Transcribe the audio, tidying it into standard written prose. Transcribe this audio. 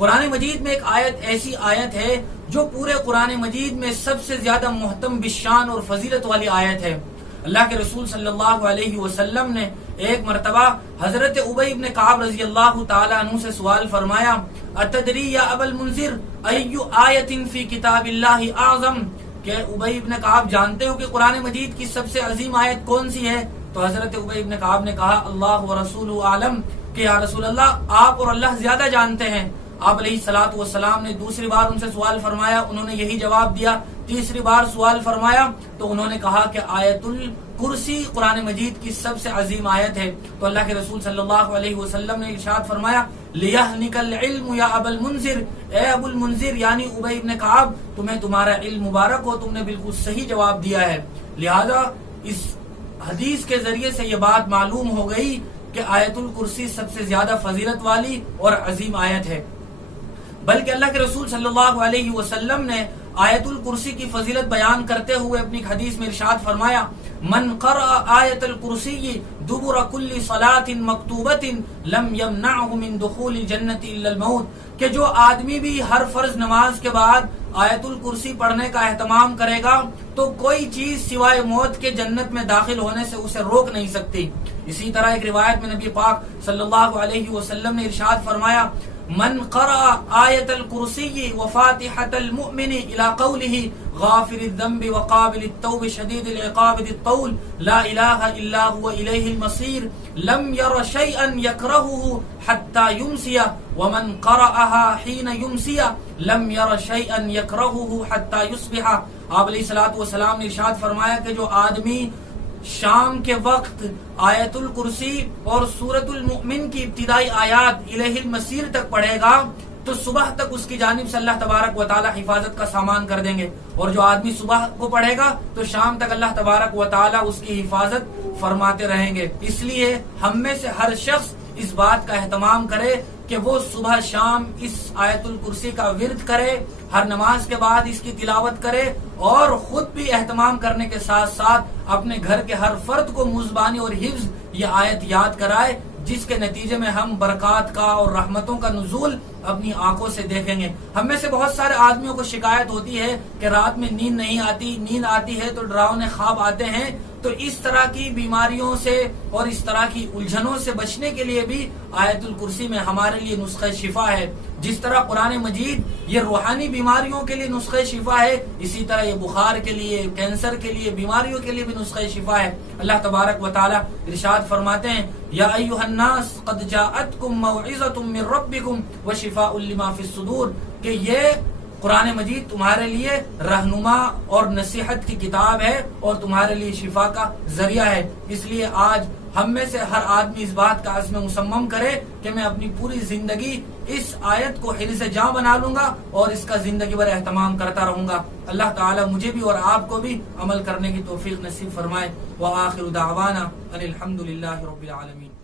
قرآن مجید میں ایک آیت ایسی آیت ہے جو پورے قرآن مجید میں سب سے زیادہ محتم بالشان اور فضیلت والی آیت ہے۔ اللہ کے رسول صلی اللہ علیہ وسلم نے ایک مرتبہ حضرت ابی بن کعب رضی اللہ تعالی عنہ سے سوال فرمایا، اتدری یا ابا المنذر ای آیت فی کتاب اللہ اعظم، کہ ابی بن کعب جانتے ہو کہ قرآن مجید کی سب سے عظیم آیت کون سی ہے؟ تو حضرت ابی بن کعب نے کہا اللہ ورسولہ اعلم، کہ یا رسول اللہ آپ اور اللہ زیادہ جانتے ہیں۔ آپ علیہ الصلوۃ والسلام نے دوسری بار ان سے سوال فرمایا، انہوں نے یہی جواب دیا۔ تیسری بار سوال فرمایا تو انہوں نے کہا کہ آیت الکرسی قرآن مجید کی سب سے عظیم آیت ہے۔ تو اللہ کے رسول صلی اللہ علیہ وسلم نے ارشاد فرمایا، لِيَهْنِكَ الْعِلْمُ يَا أَبَا الْمُنذِرِ، اے ابو المنذر یعنی ابی بن کعب، تمہیں تمہارا علم مبارک ہو، تم نے بالکل صحیح جواب دیا ہے۔ لہذا اس حدیث کے ذریعے سے یہ بات معلوم ہو گئی کہ آیت الکرسی سب سے زیادہ فضیلت والی اور عظیم آیت ہے۔ بلکہ اللہ کے رسول صلی اللہ علیہ وسلم نے آیت الکرسی کی فضیلت بیان کرتے ہوئے اپنی حدیث میں ارشاد فرمایا، من قرأ آیت الکرسی دبر کل صلاة مکتوبۃ لم یمنعہ من دخول الجنۃ الا الموت، کہ جو آدمی بھی ہر فرض نماز کے بعد آیت الکرسی پڑھنے کا اہتمام کرے گا تو کوئی چیز سوائے موت کے جنت میں داخل ہونے سے اسے روک نہیں سکتی۔ اسی طرح ایک روایت میں نبی پاک صلی اللہ علیہ وسلم نے ارشاد فرمایا، من قرأ آیت الکرسی وفاتحة المؤمن الى قوله غافر الذنب وقابل التوب شدید العقاب ذی الطول لا الہ الا هو الیہ المصیر لم یر شیئا یکرہه حتی یمسی ومن قرأها حین یمسی لم یر شیئا یکرہه حتی یصبح۔ آپ علیہ الصلوۃ والسلام نے ارشاد فرمایا کہ جو آدمی شام کے وقت آیت الکرسی اور سورۃ المؤمن کی ابتدائی آیات الیہ المصیر تک پڑھے گا تو صبح تک اس کی جانب سے اللہ تبارک و تعالی حفاظت کا سامان کر دیں گے، اور جو آدمی صبح کو پڑھے گا تو شام تک اللہ تبارک و تعالی اس کی حفاظت فرماتے رہیں گے۔ اس لیے ہم میں سے ہر شخص اس بات کا اہتمام کرے کہ وہ صبح شام اس آیت الکرسی کا ورد کرے، ہر نماز کے بعد اس کی تلاوت کرے، اور خود بھی اہتمام کرنے کے ساتھ ساتھ اپنے گھر کے ہر فرد کو مزبانی اور حفظ یہ آیت یاد کرائے، جس کے نتیجے میں ہم برکات کا اور رحمتوں کا نزول اپنی آنکھوں سے دیکھیں گے۔ ہم میں سے بہت سارے آدمیوں کو شکایت ہوتی ہے کہ رات میں نیند نہیں آتی، نیند آتی ہے تو ڈراؤنے خواب آتے ہیں۔ تو اس طرح کی بیماریوں سے اور اس طرح کی الجھنوں سے بچنے کے لیے بھی آیت الکرسی میں ہمارے لیے نسخہ شفا ہے۔ جس طرح قرآن مجید یہ روحانی بیماریوں کے لیے نسخہ شفا ہے، اسی طرح یہ بخار کے لیے، کینسر کے لیے، بیماریوں کے لیے بھی نسخہ شفا ہے۔ اللہ تبارک و تعالی ارشاد فرماتے ہیں، یا ایھا الناس قد جاءتکم موعظۃ من ربکم وشفاء لما فی الصدور، کہ یہ قرآن مجید تمہارے لیے رہنما اور نصیحت کی کتاب ہے اور تمہارے لیے شفا کا ذریعہ ہے۔ اس لیے آج ہم میں سے ہر آدمی اس بات کا عزم مصمم کرے کہ میں اپنی پوری زندگی اس آیت کو حرز جاں بنا لوں گا اور اس کا زندگی بھر اہتمام کرتا رہوں گا۔ اللہ تعالی مجھے بھی اور آپ کو بھی عمل کرنے کی توفیق نصیب فرمائے۔ وآخر دعوانا ان الحمد للہ رب العالمین۔